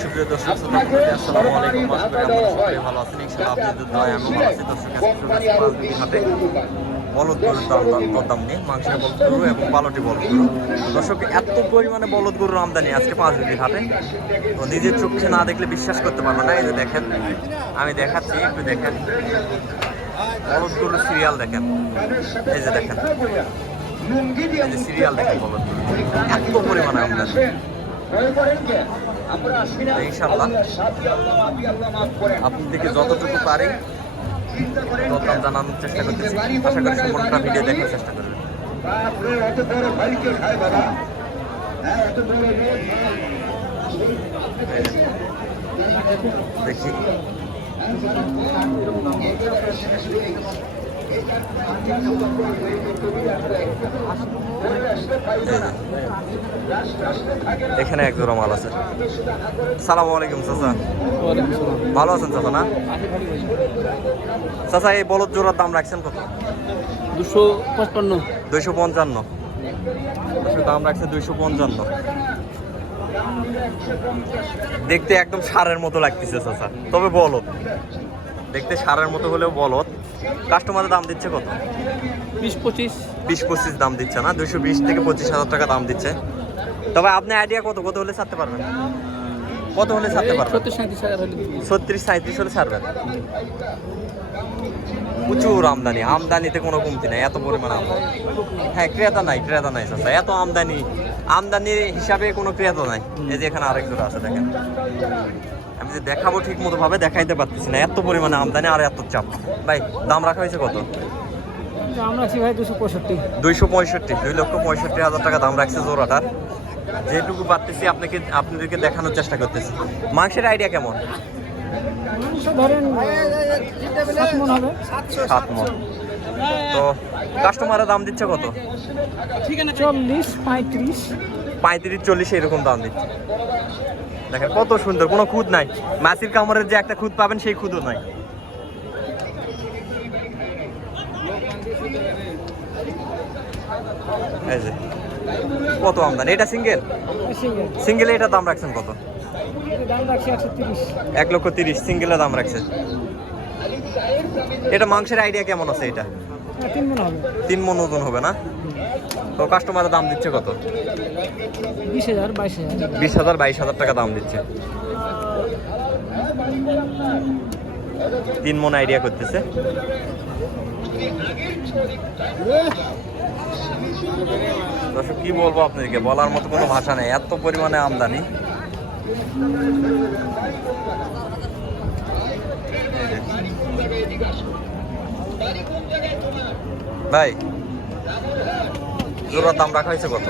সুপ্রিয় দর্শক শ্রোতা মণ্ডলী, আসসালামু আলাইকুম। আশা করি আপনারা সকলে ভালো আছেন। ইনশাআল্লাহ আপনাদের দোয়ায় আমি ভালো আছি। দর্শক হাটে বলদ গরুর দরদাম নিয়ে মাংসের বলদ গরু এবং পালটি বলদ গরু। দর্শক, এত পরিমাণে বলদ গরুর আমদানি আজকে 5 বিঘি হাটে, তো নিজের চোখে না দেখলে বিশ্বাস করতে পারবে না। এই যে দেখেন, আমি দেখাচ্ছি, একটু দেখেন বলদ গরুর সিরিয়াল দেখেন। এই যে দেখেন, এই যে সিরিয়াল দেখেন বলদ গরু, এত পরিমাণে আমদানি। ইনশাআল্লাহ আপনাদেরকে যতটুকু পারি দরদাম জানানোর চেষ্টা করতেছি। আশা করি সম্পূর্ণটা ভিডিও দেখার চেষ্টা করবেন। দেখি এখানে এক জোড়া মাল আছে। সালাম আলাইকুম চাচা, ভালো আছেন চাচা? না চাচা, এই বলদ জোড়ার দাম রাখছেন কত? 255 255 দাম রাখছে, 255। দেখতে একদম ষাঁড়ের মতো লাগতেছে চাচা, তবে বলদ দেখতে ষাঁড়ের মতো হলেও বলদ। কাস্টমারের দাম দিচ্ছে কত? 20-25 দাম দিচ্ছে না, 220 থেকে 25,000 টাকা দাম দিচ্ছে। তবে আপনি আইডিয়া কত হলে ছাড়তে পারবেন? কত হলে ছাড়তে পারবেন? 37-37 হলে ছাড়বেন। প্রচুর আমদানি, আমদানিতে কোনো কমতি নাই, এত পরিমাণ আমদানি। হ্যাঁ, ক্রেতা নাই চাচা, এত আমদানির হিসাবে কোনো ক্রেতা নাই। এই যে এখানে আরেক জোড়া আছে, দেখেন। আমি যে দেখাবো ঠিক মতো ভাবে দেখাইতে পারতেছি না, এত পরিমাণে আমদানি আর এত চাপ। ভাই, দাম রাখা হয়েছে কত? আমরা ভাই 265 2,65,000 টাকা দাম রাখছে জোড়াটার। যেটুকু পারতেছি আপনাদেরকে দেখানোর চেষ্টা করতেছি। মাংসের আইডিয়া কেমন? ধরেন 7 মণ হবে। 7 মণ। তো কাস্টমারের দাম দিচ্ছে কত? 40-35 এরকম দাম দিচ্ছে। দেখেন কত সুন্দর, কোনো খুদ নাই। মাছির কামড়ের যে একটা খুদ পাবেন সেই খুদও নাই। এই যে কত আমদানি। এটা সিঙ্গেল এটার দাম রাখছেন কত? 1,30,000 সিঙ্গেলের দাম রাখছে। এটা মাংসের আইডিয়া কেমন আছে? এটা 3 মণ ওজন হবে না? তো কাস্টমারের দাম দিচ্ছে কত? 20,000-22,000 টাকা দাম দিচ্ছে। 3 মণ আইডিয়া করতেছে। দর্শক, কি বলবো আপনাদেরকে, বলার মতো কোনো ভাষা নেই, এত পরিমাণে আমদানি। ভাই, জোড়ার দাম রাখা হয়েছে কত?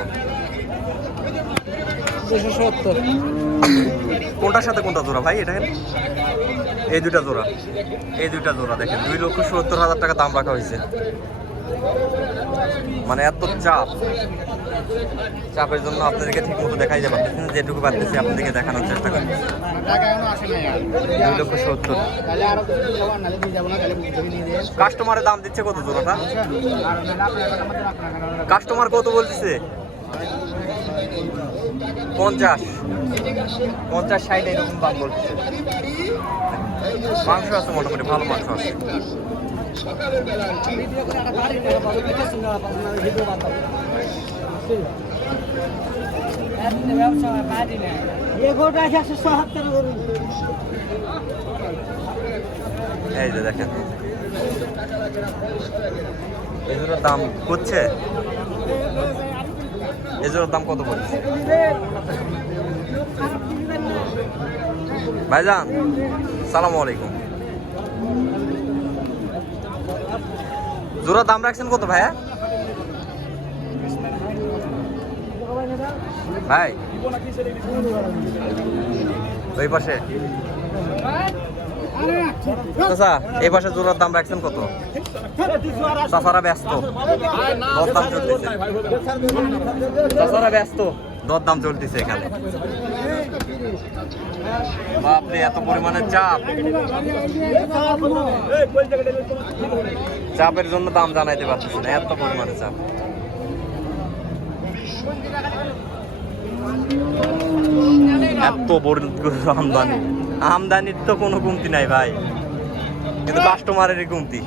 270। কোনটার সাথে কোনটা জোড়া ভাই? এটা এই দুইটা জোড়া দেখেন, 2,70,000 টাকা দাম রাখা হয়েছে। মানে এত চাপের জন্য আপনাদেরকে ঠিক মতো দেখাই যাবে, যেটুকু পারতেছি আপনাদেরকে দেখানোর চেষ্টা করি। 2,70,000 কাস্টমারের দাম দিচ্ছে কত জোড়াটা? কাস্টমার কত বলতেছে? 50-60 এরকম দাম বলতেছে। মাংস আছে মোটামুটি, ভালো মাংস আছে। এই যে দেখেন, এজোর দাম করছে। এজোর দাম কত বলছে ভাইজান? সালাম আলাইকুম। জোড়া দাম রাখছেন কত ভাইয়া? ভাই ওই পাশে চাচা, এই পাশে জোড়ার দাম রাখছেন কত? চাচারা ব্যস্ত, দরদাম চলতেছে। চাচারা ব্যস্ত, দরদাম চলতেছে এখানে। বাপরে, এত পরিমাণে চাপের জন্য দাম জানাইতে পারতেছি না, এত পরিমাণে চাপ। এত বড় গরুর আমদানি, আমদানির তো কোনো কমতি নাই ভাই, কিন্তু কাস্টমারেরই কমতি।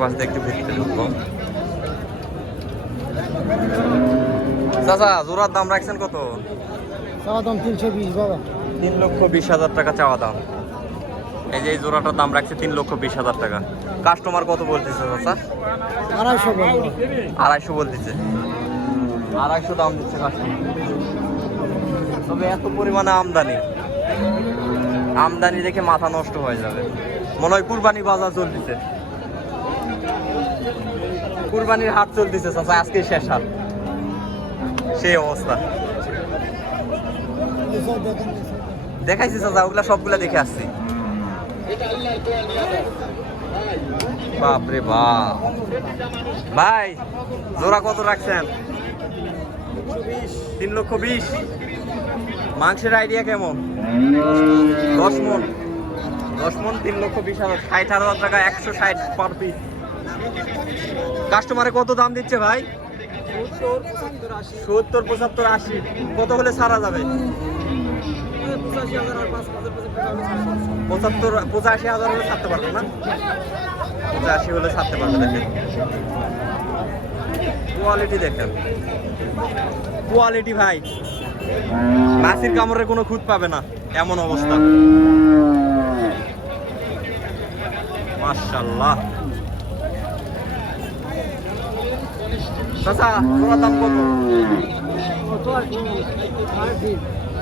পাশ দিয়ে একটু ভিতরে ঢুকবো। চাচা জোড়ার দাম রাখছেন কত? চাওয়া দাম 320 বাবা। 3,20,000 টাকা চাওয়া দাম। এই যে এই জোড়াটার দাম রাখছে 3,20,000 টাকা। কাস্টমার কত বলতেছে চাচা? 250 বলবো। 250 বলতেছে, 250 দাম দিচ্ছে কাস্টমার। তবে এত পরিমাণে আমদানি, আমদানি দেখে মাথা নষ্ট হয়ে যাবে। মনে হয় কুরবানি বাজার চলতেছে, কুরবানির হাট চলতেছে চাচা, আজকে শেষ হাট, সেই অবস্থা। দেখাইছি চাচা, ওগুলা সবগুলা দেখে আসছি। বাপরে বাপ ভাই, জোড়া কত রাখছেন? 3,20,000। মাংসের আইডিয়া কেমন? 10 মন। 10 মন 3,20,000, 60,000 টাকা, 160 পার পিস। কাস্টমারে কত দাম দিচ্ছে ভাই? 70, 75, 80। কত হলে ছাড়া যাবে? 85,000 হলে ছাড়তে পারবেন না? 85 হলে ছাড়তে পারবে। দেখেন কোয়ালিটি, দেখেন কোয়ালিটি ভাই, মাছির কামড়ের কোনো খুঁত পাবে না, এমন অবস্থা। মাশাআল্লাহ। চাচা তোমার দাম কত?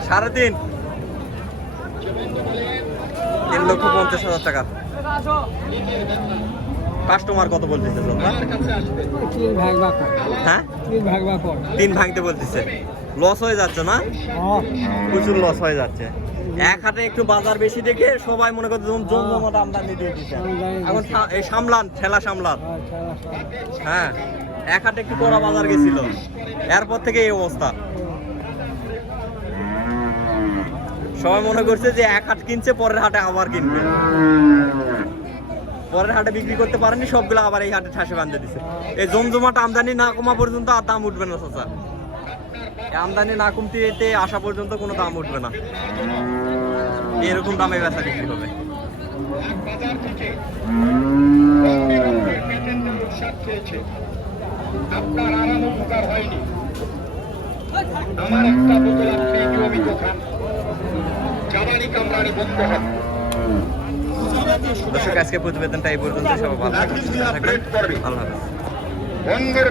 3.5। 3,50,000 টাকা। কাস্টমার কত বলতেছে? হ্যাঁ, 3 ভাঙতে বলতেছে। লস হয়ে যাচ্ছে না? প্রচুর লস হয়ে যাচ্ছে। এক হাটে একটু বাজার বেশি দেখে সবাই মনে করছে জমজমাট আমদানি দিয়ে দিচ্ছে। এখন এই সামলান, ঠেলা সামলান। হ্যাঁ, এক হাটে একটু কড়া বাজার গেছিল, এরপর থেকে এই অবস্থা। সবাই মনে করছে যে এক হাট কিনছে, পরের হাটে আবার কিনবে। পরের হাটে বিক্রি করতে পারেনি, সবগুলো আবার এই হাটে ঠাসে বাঁধতে দিছে। এই জমজমাট আমদানি না কমা পর্যন্ত আর দাম উঠবে না চাচা। আমদানি না কমতে আসা পর্যন্ত কোনো দাম উঠবে না, এরকম দামে বেচা বিক্রি হবে। আপনার আরাম উপকার হয়নি, আমার একটা বোতল আপনি নিয়মিত খান, চাবানি কামড়ানি বন্ধ হবে। দর্শক, আজকে প্রতিবেদনটা এই পর্যন্ত। সবাই ভালো থাকবেন, আল্লাহ হাফেজ।